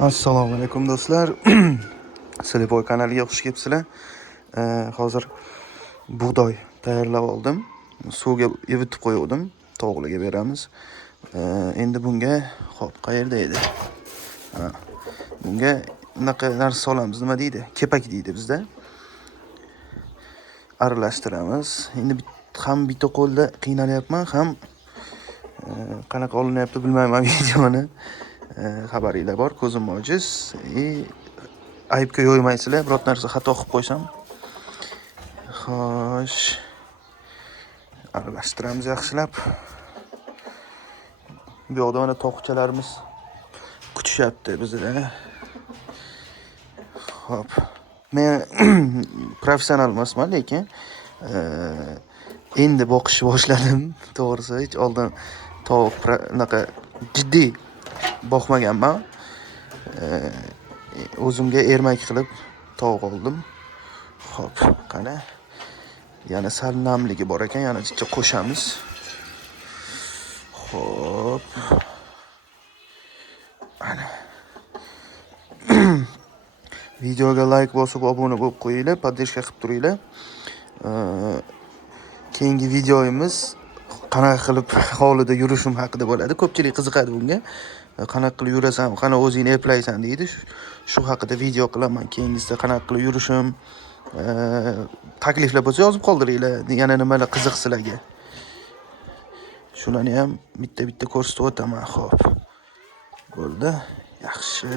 Assalomu alaykum do'stlar. Siliboy kanaliga xush kelibsizlar. Hozir bug'doy tayyorlab oldim. Suvga yuvitib qo'ydim. Tovuqlarga beramiz. Endi bunga xo'p, qayerda edi? Bunga bunaqa narsa solamiz. Nima deydi? Kepak deydi bizda. Aralashtiramiz. Endi ham bitta qo'lda qiynalyapman, ham qanaqa olinyapti bilmayman videoni. Xabaringlar bor, ko'zim ojiz. Aybga yo'ymaysizlar, biror narsa xato qilib qo'ysam. Xo'sh. Aralashtiramiz yaxshilab. Bu yoqda mana tovuqchalarimiz kutishyapti bizda. Xo'p. Men professional emasman, lekin endi boqishni boshladim. To'g'risi, hech oldin tovuq unaqa jiddiy boqmaganman. O'zimga ermak qilib tovuq oldim. Xo'p, qani. Yana sal namligi bor ekan, yana jiqqa qo'shamiz. Xo'p. Ana. Videoga like bosib, obuna bo'lib qo'yinglar, podдержка qilib turinglar. Keyingi videoyimiz qanaqa qilib hovlida yurishim haqida bo'ladi. Ko'pchilik qiziqadi bunga. Qanaqa qilib yurasan, qanaqa o'zingni eplaysan deydi. Shu haqida video qilaman. Keyingisida qanaqa qilib yurishim, takliflar bo'lsa yozib qoldiringlar. Yana nimalar qiziq sizlarga. Shularni ham bitta-bitta ko'rsatib o'taman. Xo'p. Bo'ldi. Yaxshi.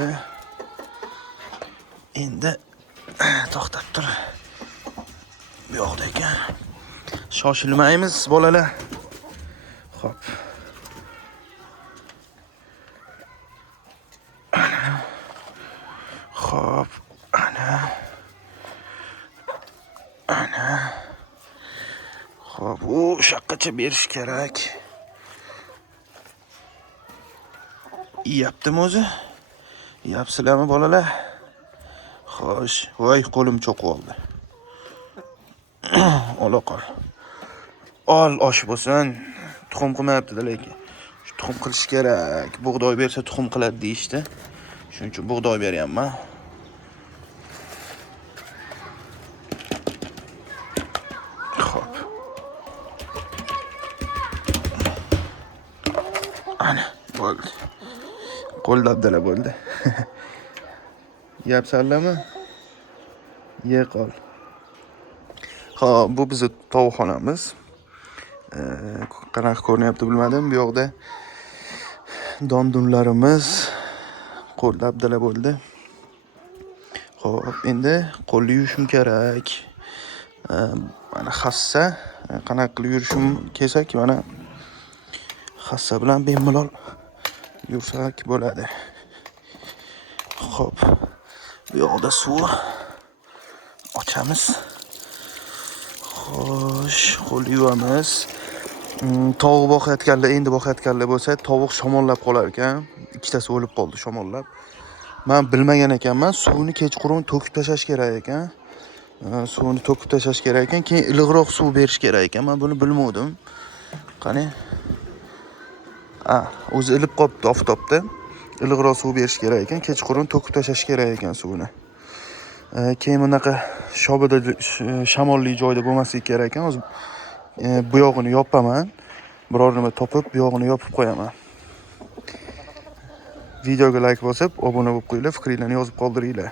Endi to'xtab tur. Bu yoqda ekan. Shoshilmaymiz, bolalar. Xo'p. Xo'p, ana. Xo'p, u shaqqacha berish kerak. Yeyaptimi o'zi? Yeyapsizlarmi bolalar? Xo'sh, voy qo'lim cho'qib oldi. Ola qol. Ol osh bo'lsin. Tuxum qilmayapti-da lekin. Shu tuxum qilish kerak. Bug'doy bersa tuxum qiladi deyishdi. Shuning uchun bug'doy beryapman. Xo'p. Ana, bo'ldi. Qo'l dabdala bo'ldi. Yeyapsanlarmi? Ye qol. Xo'p, bu bizning tovuqxonamiz. Qanaqa ko'rinyapti bilmadim. Bu yoqda dondunlarimiz qo'l dabdala bo'ldi. Xo'p, endi qo'lni yuvishim kerak. Mana hassa qanaqa qilib yurishim kelsak, mana hassa bilan bemalol yursak bo'ladi. Xo'p. Bu yoqda suv ochamiz. Xo'sh, qo'l yuvamiz. Tovuq boqayotganlar, endi boqayotganlar bo'lsa, tovuq shamollab qolar ekan. Ikkitasi o'lib qoldi shamollab. Men bilmagan ekanman, suvni kechqurun to'kib tashlash kerak ekan. Suvni to'kib tashlash kerak ekan, keyin iliqroq suv berish kerak ekan. Men buni bilmovdim. Qani? O'zi ilib qolibdi oftobda. Iliqroq suv berish kerak ekan, kechqurun to'kib tashlash kerak ekan suvni. Keyin bunaqa shobida shamolli joyda bo'lmasligi kerak ekan. O'zi bu yog'ini yopaman. Biror nima topib, bu yog'ini yopib qo'yaman. Videoga like bosib, obuna bo'lib qo'yinglar, fikringizni yozib qoldiringlar.